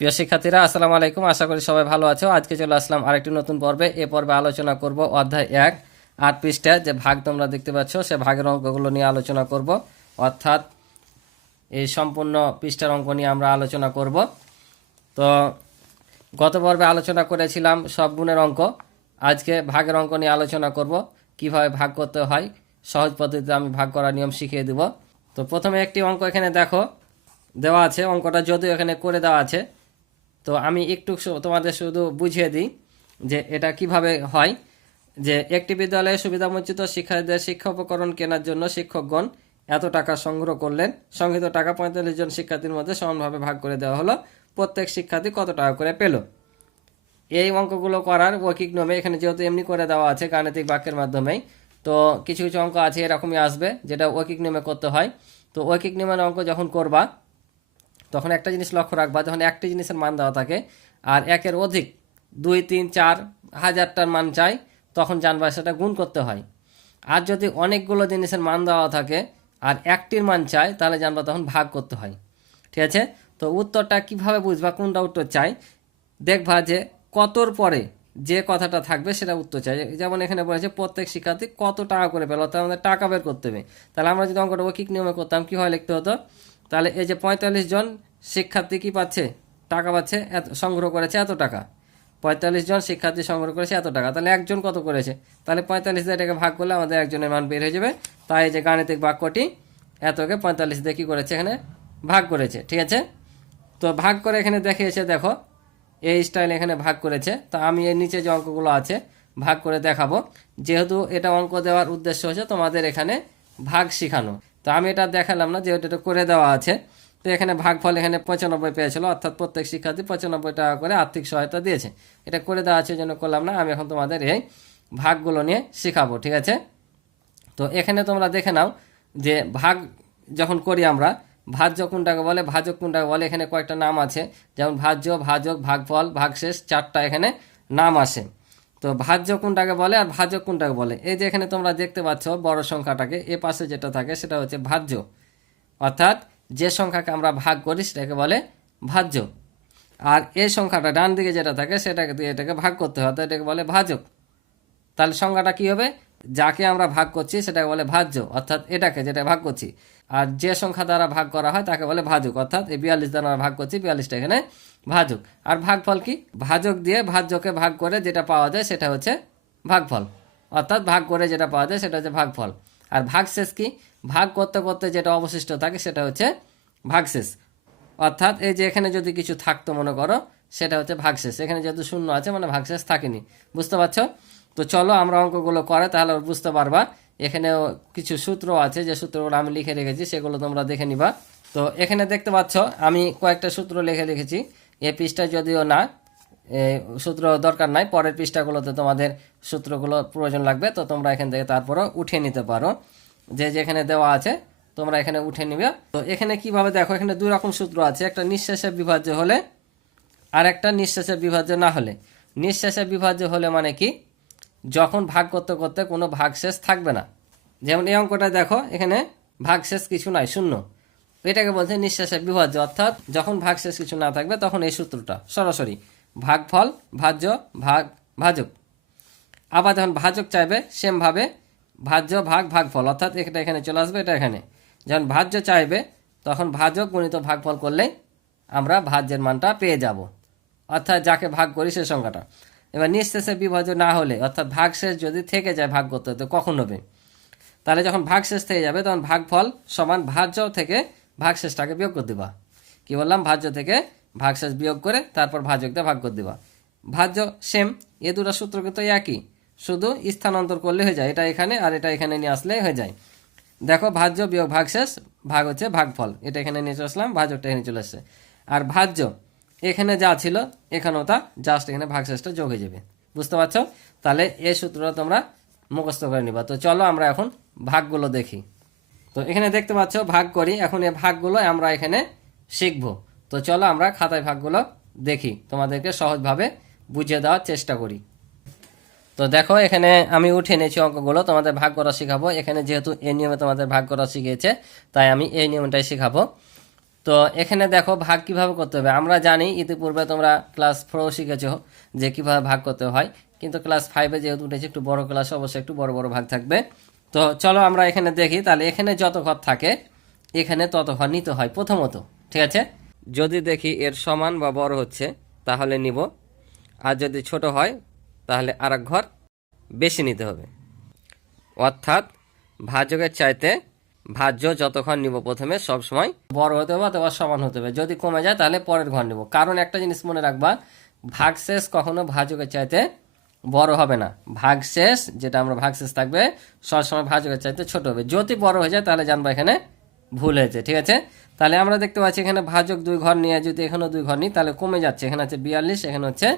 প্রিয় শিক্ষার্থীরা, আসসালামু আলাইকুম। আশা করি সবাই ভালো আছো। আজকে চলে আসলাম আরেকটি নতুন পর্বে। এ পর্বে আলোচনা করব অধ্যায় 1 8 পৃষ্ঠা যে ভাগ তোমরা দেখতে পাচ্ছ, সে ভাগের অঙ্কগুলো নিয়ে আলোচনা করব। অর্থাৎ এই সম্পূর্ণ পৃষ্ঠার অঙ্ক নিয়ে আমরা আলোচনা করব। তো গত পর্বে আলোচনা করেছিলাম সব গুণের অঙ্ক। আজকে ভাগের অঙ্ক নিয়ে আলোচনা করব, কিভাবে ভাগ করতে হয়। সহজ পদ্ধতিতে আমি ভাগ করার নিয়ম শিখিয়ে দেব। তো প্রথমে একটি অঙ্ক এখানে দেখো দেওয়া আছে। অঙ্কটা যদিও এখানে করে দেওয়া আছে, তো আমি একটু তোমাদের শুধু বুঝিয়ে দিই যে এটা কিভাবে হয়। যে একটি বিদ্যালয়ে সুবিধাবঞ্চিত শিক্ষার্থীদের শিক্ষা উপকরণ কেনার জন্য শিক্ষকগণ এত টাকা সংগ্রহ করলেন। সংগৃহীত টাকা 45 জন শিক্ষার্থীর মধ্যে সমানভাবে ভাগ করে দেওয়া হলো। প্রত্যেক শিক্ষার্থী কত টাকা করে পেল। এই অঙ্কগুলো করার মৌখিক নিয়মে এখানে যেহেতু এমনি করে দেওয়া আছে গাণিতিক বাক্যের মাধ্যমেই, তো কিছু কিছু অঙ্ক আছে এরকমই আসবে যেটা মৌখিক নিয়মে করতে হয়। তো মৌখিক নিয়মের অঙ্ক যখন করবা তখন একটা জিনিস লক্ষ্য রাখবা, যখন একটি জিনিসের মান দেওয়া থাকে আর একের অধিক 2 3 4 হাজারটার মান চাই, তখন জানবা সেটা গুণ করতে হয়। আর যদি অনেকগুলো জিনিসের মান দেওয়া থাকে আর একটির মান চাই, তাহলে জানবা তখন ভাগ করতে হয়। ঠিক আছে? তো উত্তরটা কিভাবে বুঝবা কোনটা উত্তর চাই, দেখবা যে কতর পরে যে কথাটা থাকবে সেটা উত্তর চাই। যেমন এখানে বলেছে প্রত্যেক শিক্ষার্থী কত টাকা করে পেল, অর্থাৎ আমাদের টাকা বের করতে হবে। তাহলে আমরা যদি অঙ্কটা মৌখিক নিয়মে করতাম কী হয় লিখতে হতো, তাহলে এই যে 45 জন শিক্ষার্থী কি পাচ্ছে, টাকা পাচ্ছে, এত সংগ্রহ করেছে এত টাকা। 45 জন শিক্ষার্থী সংগ্রহ করেছে এত টাকা, তাহলে একজন কত করেছে, তাহলে 45 দিয়ে এটাকে ভাগ করলে আমাদের একজনের মান বের হয়ে যাবে। তাই এই যে গাণিতিক বাক্যটি এতকে 45 দিয়ে কী করেছে, এখানে ভাগ করেছে। ঠিক আছে? তো ভাগ করে এখানে দেখিয়েছে, দেখো এই স্টাইল এখানে ভাগ করেছে। তো আমি এর নিচে যে অঙ্কগুলো আছে ভাগ করে দেখাবো। যেহেতু এটা অঙ্ক দেওয়ার উদ্দেশ্য হচ্ছে তোমাদের এখানে ভাগ শেখানো, তো আমি এটা দেখালাম না, যেহেতু এটা করে দেওয়া আছে। তো এখানে ভাগফল এখানে 95 পেয়েছিল, অর্থাৎ প্রত্যেক শিক্ষার্থী 95 টাকা করে আর্থিক সহায়তা দিয়েছে। এটা করে দেওয়া আছে জন্য করলাম না। আমি এখন তোমাদের এই ভাগগুলো নিয়ে শেখাবো। ঠিক আছে? তো এখানে তোমরা দেখে নাও যে ভাগ যখন করি আমরা, ভাজ্য কোনটাকে বলে, ভাজক কোনটাকে বলে, এখানে কয়েকটা নাম আছে। যেমন ভাজ্য, ভাজক, ভাগফল, ভাগশেষ, 4টা এখানে নাম আসে। তো ভাজ্য কোনটাকে বলে আর ভাজক কোনটাকে বলে, এই যে এখানে তোমরা দেখতে পাচ্ছ বড় সংখ্যাটাকে এ পাশে যেটা থাকে সেটা হচ্ছে ভাজ্য। অর্থাৎ যে সংখ্যাকে আমরা ভাগ করি সেটাকে বলে ভাজ্য। আর এই সংখ্যাটা ডান দিকে যেটা থাকে সেটাকে দিয়ে এটাকে ভাগ করতে হয়, অর্থাৎ এটাকে বলে ভাজক। তাহলে সংখ্যাটা কি হবে, যাকে আমরা ভাগ করছি সেটাকে বলে ভাজ্য, অর্থাৎ এটাকে যেটা ভাগ করছি। আর যে সংখ্যা দ্বারা ভাগ করা হয় তাকে বলে ভাজক, অর্থাৎ এই 42 দ্বারা ভাগ করছি, 42টা এখানে ভাজক। আর ভাগফল কি, ভাজক দিয়ে ভাজ্যকে ভাগ করে যেটা পাওয়া যায় সেটা হচ্ছে ভাগফল, অর্থাৎ ভাগ করে যেটা পাওয়া যায় সেটা হচ্ছে ভাগফল। আর ভাগশেষ কি, ভাগ করতে করতে যেটা অবশিষ্ট থাকে সেটা হচ্ছে ভাগশেষ। অর্থাৎ এই যে এখানে যদি কিছু থাকতো মনে করো, সেটা হচ্ছে ভাগশেষ। এখানে যেহেতু শূন্য আছে মানে ভাগশেষ থাকেনি। বুঝতে পারছো? তো চলো আমরা অঙ্কগুলো করে তাহলে বুঝতে পারবা। এখানেও কিছু সূত্র আছে, যে সূত্রগুলো আমি লিখে রেখেছি সেগুলো তোমরা দেখে নিবা। তো এখানে দেখতে পাচ্ছ আমি কয়েকটা সূত্র লিখে রেখেছি। এই পৃষ্ঠায় যদিও না সূত্র দরকার নাই, পরের পৃষ্ঠাগুলোতে তোমাদের সূত্রগুলো প্রয়োজন লাগবে। তো তোমরা এখান থেকে তারপরও উঠিয়ে নিতে পারো, যে যেখানে দেওয়া আছে তোমরা এখানে উঠে নিবে। তো এখানে কিভাবে দেখো, এখানে দুই রকম সূত্র আছে, একটা নিঃশেষে বিভাজ্য হলে আর একটা নিঃশেষে বিভাজ্য না হলে। নিঃশেষে বিভাজ্য হলে মানে কি, যখন ভাগ করতে করতে কোনো ভাগশেষ থাকবে না। যেমন এই অঙ্কটা দেখো, এখানে ভাগশেষ কিছু নাই, শূন্য। এটাকে বলছে নিঃশেষে বিভাজ্য, অর্থাৎ যখন ভাগশেষ কিছু না থাকবে তখন এই সূত্রটা সরাসরি ভাগফল ভাজ্য ভাগ ভাজক। আবার যখন ভাজক চাইবে সেমভাবে ভাজ্য ভাগ ভাগফল, অর্থাৎ এটা এখানে চলে আসবে, এটা এখানে। যখন ভাজ্য চাইবে তখন ভাজক গুণিত ভাগফল করলেই আমরা ভাজ্যের মানটা পেয়ে যাব, অর্থাৎ যাকে ভাগ করি সে সংখ্যাটা। এবার নিঃশেষে বিভাজ্য না হলে, অর্থাৎ ভাগশেষ যদি থেকে যায় ভাগ করতে হতে, কখন হবে, তাহলে যখন ভাগশেষ থেকে যাবে তখন ভাগফল সমান ভাজ্য থেকে ভাগশেষটাকে বিয়োগ করে দিবা। কি বললাম, ভাজ্য থেকে ভাগশেষ বিয়োগ করে তারপর ভাজক দিয়ে ভাগ করে দিবা। ভাজ্য সেম, এ দুটো সূত্র কিন্তু একই, শুধু স্থানান্তর করলে হয়ে যায়, এটা এখানে আর এটা এখানে নিয়ে আসলে হয়ে যায়। দেখো ভাজ্য বিয়োগ ভাগশেষ, ভাগ হচ্ছে ভাগফল, এটা এখানে নিয়ে চলে আসলাম, ভাজকটা এখানে চলে আসছে। আর ভাজ্য এখানে যা ছিল এখানেও তা জাস্ট এখানে ভাগশেষটা যোগ হয়ে যাবে। বুঝতে পারছো? তাহলে এই সূত্রটা তোমরা মুখস্থ করে নিবা। তো চলো আমরা এখন ভাগগুলো দেখি। তো এখানে দেখতে পাচ্ছ ভাগ করি, এখন এই ভাগগুলো আমরা এখানে শিখবো। তো চলো আমরা খাতায় ভাগগুলো দেখি, তোমাদেরকে সহজভাবে বুঝিয়ে দেওয়ার চেষ্টা করি। তো দেখো এখানে আমি উঠে নিয়েছি অঙ্কগুলো, তোমাদের ভাগ করা শেখাবো। এখানে যেহেতু এই নিয়মে তোমাদের ভাগ করা শিখিয়েছে, তাই আমি এই নিয়মটাই শেখাবো। তো এখানে দেখো ভাগ কিভাবে করতে হবে। আমরা জানি ইতিপূর্বে তোমরা ক্লাস 4 শিখেছো যে কিভাবে ভাগ করতে হয়, কিন্তু ক্লাস 5-এ যেহেতু উঠেছে একটু বড় ক্লাসে অবশ্যই একটু বড় বড় ভাগ থাকবে। তো চলো আমরা এখানে দেখি, তাহলে এখানে যত ঘর থাকে এখানে তত ঘর নিতে হয় প্রথমত, ঠিক আছে। যদি দেখি এর সমান বা বড় হচ্ছে তাহলে নিব, আর যদি ছোট হয় তাহলে আর এক ঘর বেশি নিতে হবে। অর্থাৎ ভাজকের চাইতে ভাজ্য যত ঘর নিব প্রথমে সবসময় বড় হতে হবে অথবা সমান হতে হবে। যদি কমে যায় তাহলে পরের ঘর নিব। কারণ একটা জিনিস মনে রাখবা, ভাগশেষ কখনো ভাজকের চাইতে বড় হবে না। ভাগশেষ যেটা আমরা ভাগশেষ থাকবে সবসময় ভাজকের চাইতে ছোট হবে। যদি বড় হয়ে যায় তাহলে জানবো এখানে ভুল হয়েছে, ঠিক আছে। তাহলে আমরা দেখতে পাচ্ছি এখানে ভাজক 2 ঘর নিয়ে যদি এখানেও 2 ঘর নিই তাহলে কমে যাচ্ছে। এখানে হচ্ছে 42, এখানে হচ্ছে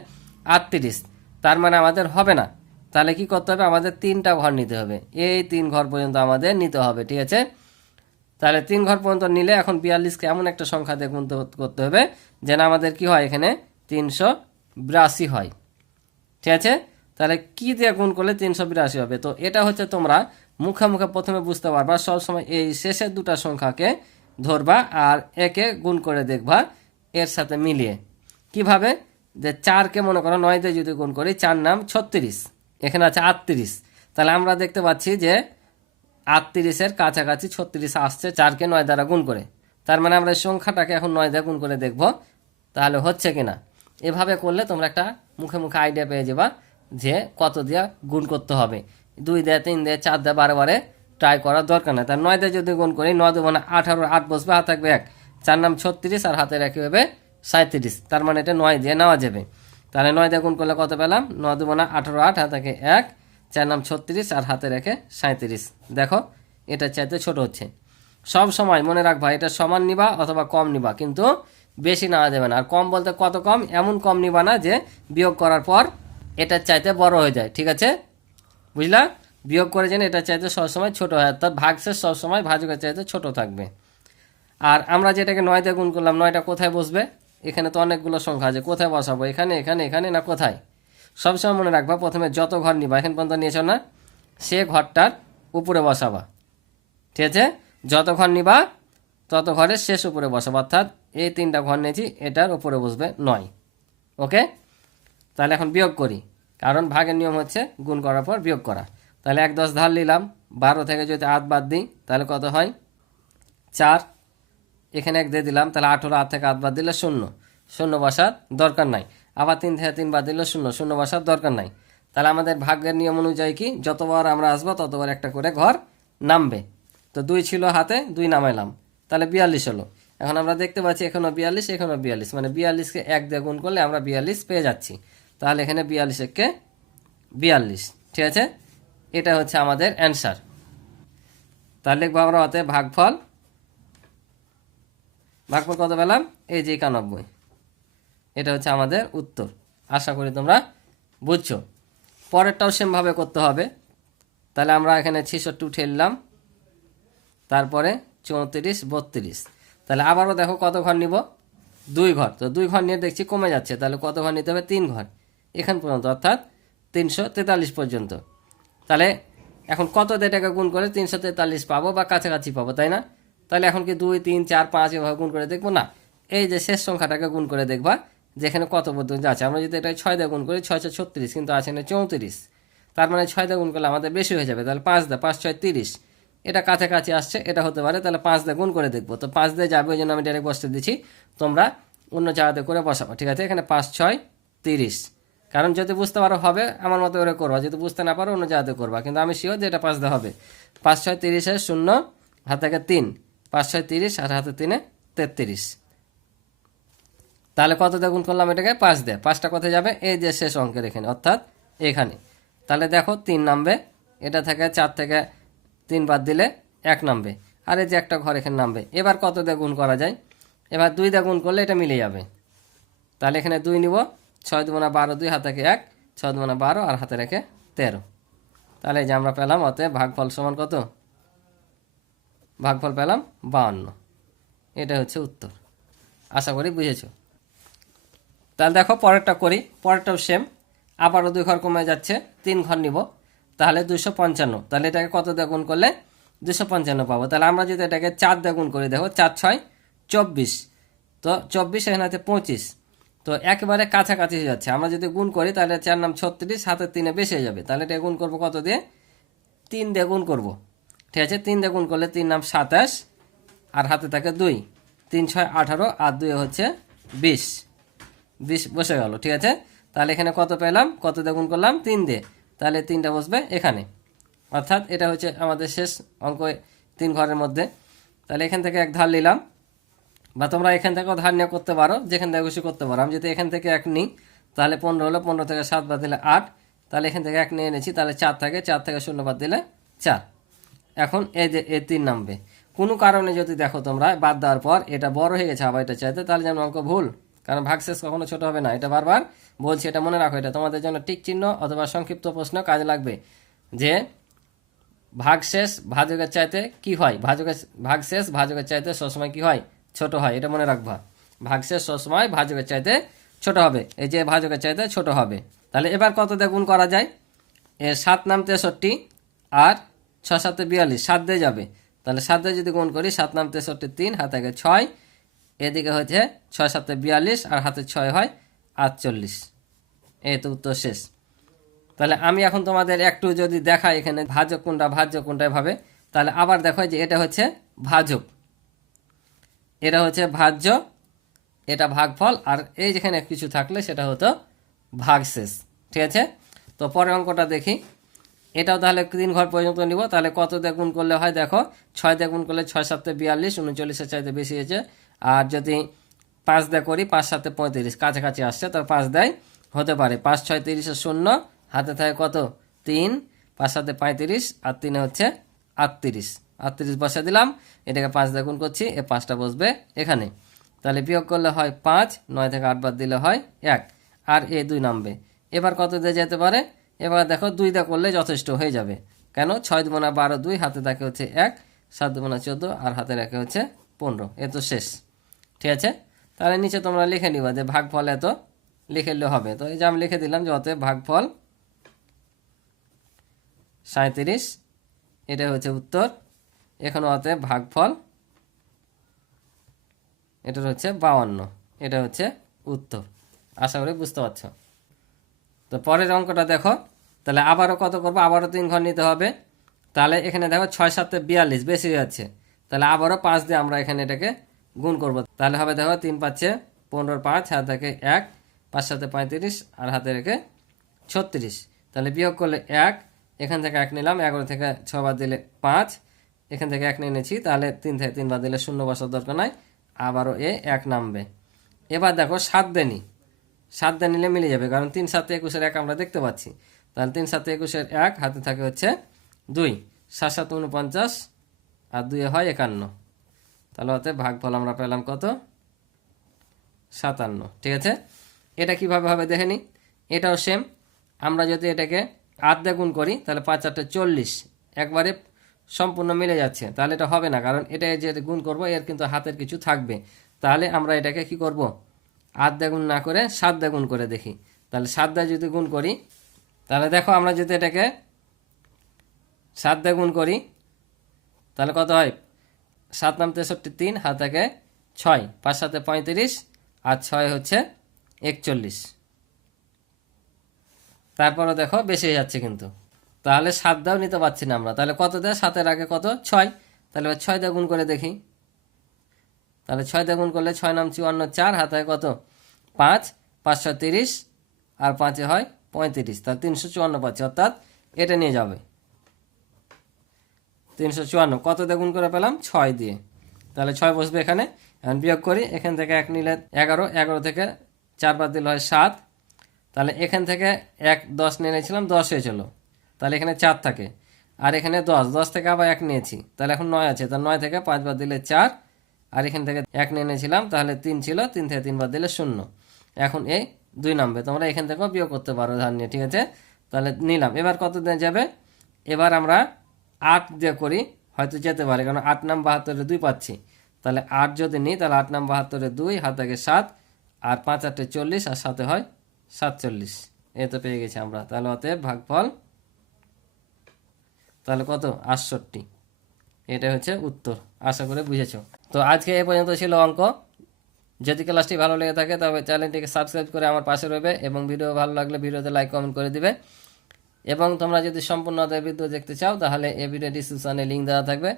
38, তার মানে আমাদের হবে না। তাহলে কি করতে হবে, আমাদের 3টা ঘর নিতে হবে। এই 3 ঘর পর্যন্ত আমাদের নিতে হবে, ঠিক আছে। তাহলে 3 ঘর পর্যন্ত নিলে এখন 42কে এমন একটা সংখ্যা দিয়ে গুণ করতে হবে যেন আমাদের কি হয়, এখানে 382 হয়, ঠিক আছে। তাহলে কি দিয়ে গুণ করলে 382 হবে, তো এটা হচ্ছে তোমরা মুখে মুখে প্রথমে বুঝতে পারবা। সবসময় এই শেষের দুটা সংখ্যাকে ধরবা আর একে গুণ করে দেখবা এর সাথে মিলিয়ে। কিভাবে, যে 4কে মনে করো 9 দিয়ে যদি গুণ করি, 4 নাম 36, এখানে আছে 38, তাহলে আমরা দেখতে পাচ্ছি যে 38-এর কাছাকাছি 36 আসছে 4কে 9 দ্বারা গুণ করে। তার মানে আমরা এই সংখ্যাটাকে এখন 9 দিয়ে গুণ করে দেখব তাহলে হচ্ছে কিনা। এভাবে করলে তোমরা একটা মুখে মুখে আইডিয়া পেয়ে যাবা যে কত দিয়ে গুণ করতে হবে। 2 দিয়ে 3 দিয়ে 4 দিয়ে বারে ট্রাই করার দরকার নেই। তার 9 দিয়ে যদি গুণ করি, 9 2 মানে 18, 8 বসবে, হাত থাকবে 1, 4 নাম 36 আর হাতে রাখি হবে 37, তার মানে এটা 9 দিয়ে নেওয়া যাবে। তাহলে 9 দিয়ে গুণ করলে কত পেলাম, 9 2 মানে 18, 8 হাতে থাকে 1, 4 নাম 36 আর হাতে রেখে 37। দেখো এটা চাইতে ছোট হচ্ছে। সব সময় মনে রাখবা এটা সমান নিবা অথবা কম নিবা, কিন্তু বেশি নেওয়া যাবে না। আর কম বলতে কত কম, এমন কম নিবা না যে বিয়োগ করার পর এটার চাইতে বড় হয়ে যায়, ঠিক আছে, বুঝলা। বিয়োগ করে যেন এটার চাইতে সবসময় ছোট হয়, অর্থাৎ ভাগশেষ সবসময় ভাজকের চাইতে ছোট থাকবে। আর আমরা যেটাকে 9 দিয়ে গুণ করলাম, 9টা কোথায় বসবে, এখানে তো অনেকগুলো সংখ্যা আছে, কোথায় বসাবো, এখানে এখানে এখানে না কোথায়। সবসময় মনে রাখবা প্রথমে যত ঘর নিবা, এখন পর্যন্ত নিয়েছ না, সে ঘরটার উপরে বসাবা, ঠিক আছে। যত ঘর নিবা তত ঘরের শেষ উপরে বসাবো, অর্থাৎ এই 3টা ঘর নিয়েছি, এটার উপরে বসবে 9, ওকে। তাহলে এখন বিয়োগ করি, কারণ ভাগের নিয়ম হচ্ছে গুণ করার পর বিয়োগ করা। তাহলে 1 10 ধার নিলাম, 12 থেকে যদি 8 বাদ দিই তাহলে কত হয় 4, এখানে 1 দিয়ে দিলাম, তাহলে 18, 8 থেকে 8 বাদ দিলে 0, 0 বসার দরকার নাই। আবার 3 থেকে 3 বাদ দিলে 0, 0 বসার দরকার নাই। তাহলে আমাদের ভাগ্যের নিয়ম অনুযায়ী কি, যতবার আমরা আসবো ততবার একটা করে ঘর নামবে। তো 2 ছিল হাতে, 2 নামাইলাম, তাহলে 42 হলো। এখন আমরা দেখতে পাচ্ছি এখনও 42, এখনও 42, মানে 42কে 1 দিয়ে গুণ করলে আমরা 42 পেয়ে যাচ্ছি। তাহলে এখানে 42 কে 42, ঠিক আছে। এটা হচ্ছে আমাদের অ্যান্সার। তাহলে লিখবো আমরা অতে ভাগফল কত পেলাম, এই যে 91, এটা হচ্ছে আমাদের উত্তর। আশা করি তোমরা বুঝছো। পরেরটাও সেমভাবে করতে হবে। তাহলে আমরা এখানে 66 উঠে এলাম, তারপরে 34, 32, তাহলে আবারও দেখো কত ঘর নিব, 2 ঘর। তো 2 ঘর নিয়ে দেখছি কমে যাচ্ছে, তাহলে কত ঘর নিতে হবে, 3 ঘর এখান পর্যন্ত, অর্থাৎ 343 পর্যন্ত। তাহলে এখন কত দিয়ে এটাকে গুণ করে 343 পাবো বা কাছাকাছি পাবো, তাই না। তাহলে এখন কি 2 3 4 5 এভাবে গুণ করে দেখবো না, এই যে শেষ সংখ্যাটাকে গুণ করে দেখবা যেখানে কত পর্যন্ত আছে। আমরা যদি এটা 6 দিয়ে গুণ করি, 6 6 36, কিন্তু আছে না 34, তার মানে 6 দিয়ে গুণ করলে আমাদের বেশি হয়ে যাবে। তাহলে 5 দিয়ে 5 6 30, এটা কাছাকাছি আসছে, এটা হতে পারে। তাহলে 5 দিয়ে গুণ করে দেখবো, তো 5 দিয়ে যাবে, ওই জন্য আমি ডাইরেক্ট বসতে দিচ্ছি, তোমরা অন্য জায়গাতে করে বসাবো, ঠিক আছে। এখানে 5 6 30, কারণ যদি বুঝতে পারো হবে আমার মতো করে করবা, যদি বুঝতে না পারো অন্য জায়গাতে করবা, কিন্তু আমি শিওর যে এটা 5 দিয়ে হবে। 5 6 30 0, হাত থেকে 3, 5 6 30 আর হাতে 3 33। তাহলে কত দিয়ে গুণ করলাম এটাকে, 5 দিয়ে। 5টা কোথায় যাবে, এই যে শেষ অঙ্কের এখানে, অর্থাৎ এখানে। তাহলে দেখো 3 নামবে, এটা থেকে 4 থেকে 3 বাদ দিলে 1 নামবে, আর এই যে একটা ঘর এখানে নামবে। এবার কত দিয়ে গুণ করা যায়, এবার 2 দিয়ে গুণ করলে এটা মিলে যাবে। তাহলে এখানে 2 নিব, 6 2 12, 2 হাতে থাকে 1, 6 2 12 আর হাতে রেখে 13। তাহলে এই যে আমরা পেলাম অতএব ভাগফল সমান কত, ভাগফল পেলাম 52। এটা হচ্ছে উত্তর। আশা করি বুঝেছো। তাহলে দেখো পরেরটা করি, পরেরটাও সেম, আবারও 2 ঘর কমে যাচ্ছে, 3 ঘর নিব, তাহলে 255। তাহলে এটাকে কত দিয়ে গুণ করলে 255 পাবো। তাহলে আমরা যদি এটাকে 4 দিয়ে গুণ করি, দেখো 4 6 24। তো 24 এখানে আছে 25। তো একেবারে কাছাকাছি হয়ে যাচ্ছে। আমরা যদি গুণ করি তাহলে 4 নাম 36, হাতের 3 বেশি হয়ে যাবে। তাহলে এটা গুণ করবো কত দিয়ে? 3 দিয়ে গুণ করবো। ঠিক আছে, 3 দিয়ে গুণ করলে 3 নাম 27 আর হাতে থাকে 2, 3 6 18 আর 2 হচ্ছে 20। 20 বসে গেল। ঠিক আছে, তাহলে এখানে কত পেলাম? কত দিয়ে গুণ করলাম? 3 দিয়ে। তাহলে 3টা বসবে এখানে, অর্থাৎ এটা হচ্ছে আমাদের শেষ অঙ্ক 3 ঘরের মধ্যে। তাহলে এখান থেকে এক ধার নিলাম, বা তোমরা এখান থেকেও ধার নিয়ে করতে পারো, যেখান থেকে খুশি করতে পারো। আমি যদি এখান থেকে এক নিই তাহলে 15 হলো, 15 থেকে 7 বাদ দিলে 8। তাহলে এখান থেকে এক নিয়ে এনেছি, তাহলে 4 থাকে, 4 থেকে 0 বাদ দিলে 4। এখন এই যে এই 3 নামবে। কোনো কারণে যদি দেখো তোমরা বাদ দেওয়ার পর এটা বড় হয়ে গেছে আবার এটা চাইতে, তাহলে যেন অঙ্ক ভুল, কারণ ভাগশেষ কখনো ছোট হবে না। এটা বারবার বলছি, এটা মনে রাখো। এটা তোমাদের জন্য টিক চিহ্ন অথবা সংক্ষিপ্ত প্রশ্ন কাজে লাগবে, যে ভাগশেষ ভাজকের চাইতে কি হয়, ভাগশেষ ভাজকের চাইতে সবসময় কি হয়? ছোট হয়। এটা মনে রাখবা, ভাগশেষ সবসময় ভাজকের চাইতে ছোট হবে। এই যে ভাজকের চাইতে ছোট হবে। তাহলে এবার কত দিয়ে গুণ করা যায়? 7 নাম 63 আর 6 7 42, 7 দিয়ে যাবে। তাহলে 7 দিয়ে যদি গুণ করি, 7 নাম 63, 3 হাতে 6, এদিকে হচ্ছে 6 7 42 আর হাতে 6 হয় 48। এই তো উত্তর শেষ। তাহলে আমি এখন তোমাদের একটু যদি দেখাই এখানে ভাজক কোনটা ভাজ্য কোনটা ভাবে, তাহলে আবার দেখো যে এটা হচ্ছে ভাজক, এটা হচ্ছে ভাজ্য, এটা ভাগফল, আর এই যেখানে কিছু থাকলে সেটা হতো ভাগশেষ। ঠিক আছে, তো পরের অঙ্কটা দেখি। এটাও তাহলে 3 ঘর পর্যন্ত নিব। তাহলে কত দিয়ে গুণ করলে হয়? দেখো 6 দিয়ে গুণ করলে 6 7 42, 39-এর চাইতে বেশি হয়েছে। আর যদি 5 দিয়ে করি, 5 7 35, কাছাকাছি আসছে, তো 5 দেয় হতে পারে। 5 6 30 0, হাতে থাকে কত? 3, 5 7 35 আর 3 হচ্ছে 38। 38 বসা দিলাম, এটাকে 5 দিয়ে গুণ করছি, এই 5টা বসবে এখানে। তাহলে বিয়োগ করলে হয় 5, 9 থেকে 8 বাদ দিলে হয় 1, আর এই 2 নামবে। এবার কত দিয়ে যেতে পারে? এবার দেখো 2 দিয়ে করলে যথেষ্ট হয়ে যাবে। কেন? 6 দুগুণা 12, 2 হাতে থাকে হচ্ছে 1, 7 দুগুণা 14 আর হাতে রাখে হচ্ছে 15। এ তো শেষ। ঠিক আছে, তাহলে নিচে তোমরা লিখে নিবা যে ভাগফল এত, লিখে নিলে হবে। তো এই যে আমি লিখে দিলাম যে অতএব ভাগফল 37, এটা হচ্ছে উত্তর। এখন অতএব ভাগফল এটা হচ্ছে 52, এটা হচ্ছে উত্তর। আশা করি বুঝতে পারছো। তো পরের অঙ্কটা দেখো। তাহলে আবারও কত করবো? আবারও 3 ঘর নিতে হবে। তাহলে এখানে দেখো 6 7 42 বেশি যাচ্ছে, তাহলে আবারও 5 দিয়ে আমরা এখানে এটাকে গুণ করব। তাহলে হবে দেখো 3 5 15, 5 হাতে থাকে 1, 5 7 35 আর হাতে রেখে 36। তাহলে বিয়োগ করলে 1, এখান থেকে 1 নিলাম, 11 থেকে 6 বাদ দিলে 5, এখান থেকে 1 নিয়ে নিয়েছি, তাহলে 3 থেকে 3 বাদ দিলে 0 বসার দরকার নাই, আবারও 1 নামবে। এবার দেখো 7 দিয়ে নিই, 7 দিয়ে নিলে মিলে যাবে, কারণ 3 7 21-এর 1 আমরা দেখতে পাচ্ছি। তাহলে 3 7 21-এর 1 হাতে থাকে হচ্ছে 2, 7 7 49 আর 2 হয় 51। তাহলে ওতে ভাগফল আমরা পেলাম কত? 57। ঠিক আছে, এটা কিভাবে হবে দেখে নিই। এটাও সেম, আমরা যদি এটাকে 8 দিয়ে গুণ করি তাহলে 5 8 40, একবারে সম্পূর্ণ মিলে যাচ্ছে। তাহলে এটা হবে না, কারণ এটা যে গুণ করব এর কিন্তু হাতের কিছু থাকবে। তাহলে আমরা এটাকে কি করব? 8 দিয়ে গুণ না করে 7 দিয়ে গুণ করে দেখি। তাহলে 7 দিয়ে যদি গুণ করি, তাহলে দেখো আমরা যদি এটাকে 7 দিয়ে গুণ করি তাহলে কত হয়? 7 নাম 63, 3 হাত থাকে 6, 5 7 35 আর 6 হচ্ছে 41। তারপরে দেখো বেশি হয়ে যাচ্ছে কিন্তু, তাহলে 7 দাও নিতে পারছি না আমরা। তাহলে কত দেয়? 7-এর আগে কত? 6। তাহলে 6 দিয়ে গুণ করে দেখি। তাহলে 6 দিয়ে গুণ করলে 6 নাম 54, 4 হাতে কত? 5, 5 6 30 আর 5 হয় 35, তাহলে 354 পাচ্ছি, অর্থাৎ এটা নিয়ে যাবে 354। কত দিয়ে গুণ করে পেলাম? 6 দিয়ে। তাহলে 6 বসবে এখানে। এখন বিয়োগ করি, এখান থেকে 1 নিলে 11, 11 থেকে 4 বাদ দিলে হয় 7। তাহলে এখান থেকে 1 10 নিয়ে নিয়েছিলাম, 10 হয়েছিল, তাহলে এখানে 4 থাকে। আর এখানে 10, 10 থেকে আবার 1 নিয়েছি, তাহলে এখন 9 আছে, তাহলে 9 থেকে 5 বাদ দিলে 4। আর এখান থেকে 1 নিয়ে নিয়েছিলাম, তাহলে 3 ছিল, 3 থেকে 3 বাদ দিলে 0। এখন এই 2 নামবে। তোমরা এখান থেকেও বিয়োগ করতে পারো ধার নিয়ে। ঠিক আছে, তাহলে নিলাম। এবার কত দিয়ে যাবে? এবার আমরা 8 দিয়ে করি, হয়তো যেতে পারে, কারণ 8 নাম 72-এ 2 পাচ্ছি। তাহলে 8 যদি নিই, তাহলে 8 নাম 72-এ 2 হাত থেকে 7 আর 5 8 40 আর 7 হয় 47। এই তো পেয়ে গেছি আমরা। তাহলে অতএব ভাগফল তাহলে কত? 68। এটা হচ্ছে উত্তর। আশা করে বুঝেছো। তো আজকে এ পর্যন্ত ছিল অঙ্ক। যদি ক্লাসটি ভালো লেগে থাকে তবে চ্যানেলটিকে সাবস্ক্রাইব করে আমার পাশে রইবে এবং ভিডিও ভালো লাগলে ভিডিওতে লাইক কমেন্ট করে দিবে। এবং তোমরা যদি সম্পূর্ণ অধ্যায় ভিডিও দেখতে চাও তাহলে এই ভিডিও ডিসক্রিপশনে লিঙ্ক দেওয়া থাকবে,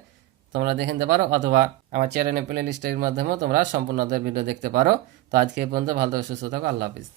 তোমরা দেখে নিতে পারো, অথবা আমার চ্যানেলের প্লে লিস্টের মাধ্যমেও তোমরা সম্পূর্ণ অধ্যায় ভিডিও দেখতে পারো। তো আজকে এই পর্যন্ত, ভালো থাকো, সুস্থ থাকো, আল্লাহ হাফিজ।